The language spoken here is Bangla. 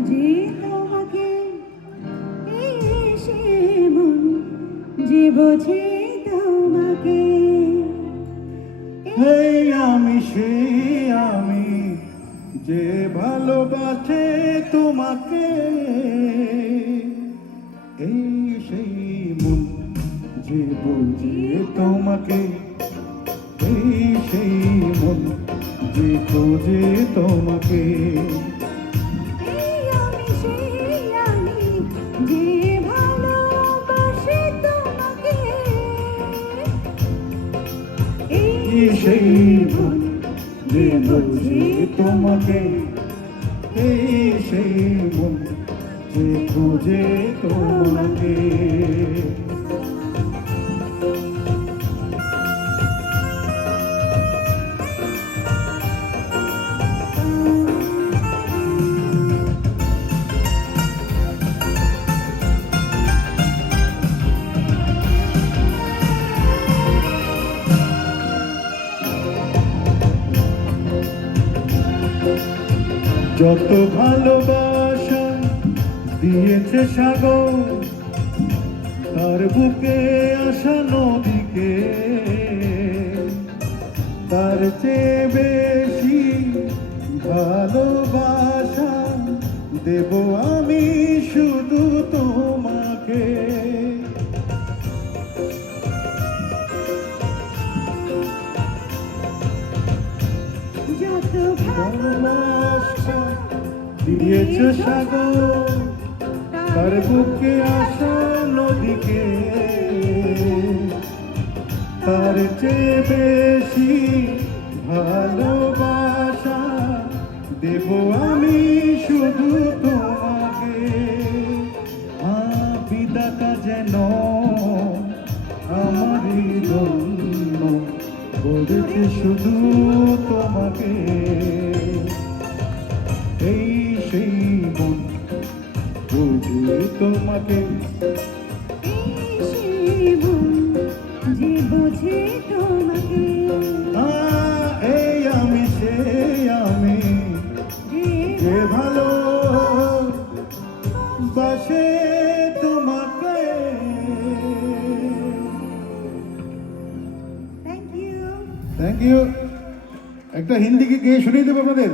বুঝি তোমাকে, সে মন যে বোঝে তোমাকে। এই আমি সেই আমি যে ভালোবাসে তোমাকে, এই সেই মন যে বুঝে তোমাকে, এই সেই মন যে খোঁজে তোমাকে। এই আমি সেই আমি যে ভালোবাসে তোমাকে, এই সেই মন যে বোঝে তোমাকে, এই সেই মন যে খোঁজে তোমাকে। যত ভালোবাসা দিয়েছে সাগর, তার বুকে আসা নদীকে, তার চেয়ে বেশি ভালোবাসা দেব আমি শুধু তোমাকে। যত ভালোবাসা দিয়েছে সাগর, তার বুকে আসা নদীকে, তার চেয়ে বেশি ভালোবাসা দেব আমি শুধু তোমাকে। বিধাতা যেন আমারই জন্য করেছে শুধু তোমাকে, এই সেই মন বুঝে তোমাকে, এই সেই মন যে বোঝে তোমাকে। এই আমি সেই আমি যে ভালোবাসে তোমাকে। Thank you. Thank you. একটা হিন্দি কি গেয়ে শুনিয়ে দেবো আপনাদের।